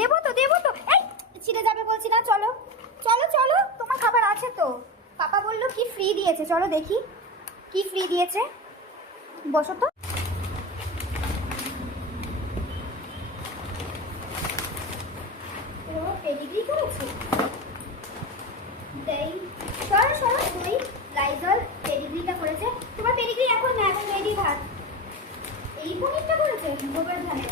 দেবো তো এই ছিঁড়ে যাবে বলছি না। চলো চলো চলো, তোমার খাবার আছে তো। পাপা বললো কি ফ্রি দিয়েছে, চলো দেখি কি ফ্রি দিয়েছে। বসো তো। পেডিগ্রি করেছে দেই, সরো সরো দই লাইজল পেডিগ্রিটা করেছে। তোমার পেডিগ্রি এখন না, এখন রেডি ভাত। এই পনিরটা করেছে গোবর ধানে।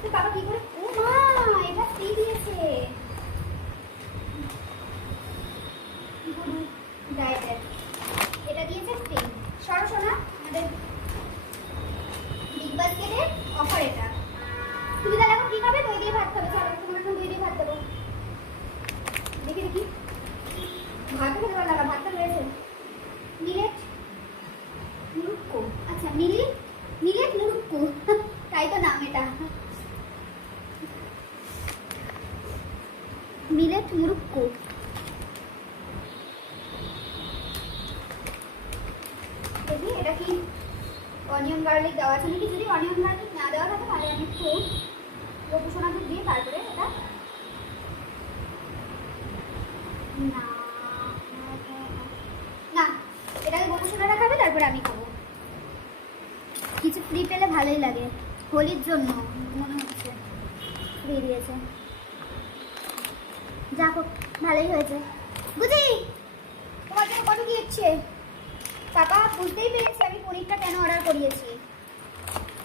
তো বাবা কি করে, ও মা এটা ফ্রি দিয়েছে। ডায়েটের এটা দিয়েছে ফ্রি। সরো সোনা, আমাদের বিগ বাস্কেটের অফার এটা। তুমি তাহলে এখন কি খাবে? দই দিয়ে ভাত খাবে। চলো তোমার এখন দই দিয়ে ভাত দেবো। দেখি দেখি ভাত খেতে ভালো লাগা, ভাতটা রয়েছে। মিলেট মুরুক্কু, আচ্ছা মিলেট মুরুক্কু তাই তো নাম এটা, মিলেট মুরুক্কু। দেখি এটা কি অনিয়ন গার্লিক দেওয়া আছে নাকি। যদি অনিয়ন গার্লিক না দেওয়া থাকে তাহলে আমি একটু গোপুসোনা দুধ দিয়ে তারপরে এটা না না এটাকে গোপুসোনাটা খাবে, তারপরে আমি খাবো। কিছু ফ্রি পেলে ভালোই লাগে, হোলির জন্য মনে হচ্ছে ফ্রি দিয়েছে। যাক ভালোই হয়েছে। বুঝি তোমার জন্য কত কি ইচ্ছে। পাপা বুঝতেই পেরেছি আমি পনিরটা কেন অর্ডার করিয়েছি,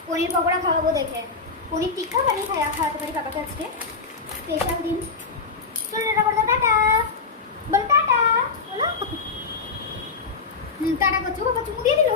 পনির পকোড়া খাওয়াবো দেখে। পনির টিক্কা বানিয়ে খাওয়াতে পারি পাপাকে আজকে, স্পেশাল দিন। চলো এটা করে দাও, টাটা বলো, টাটা বলো। টাটা করছো, বাবা চুমু দিয়ে দিল।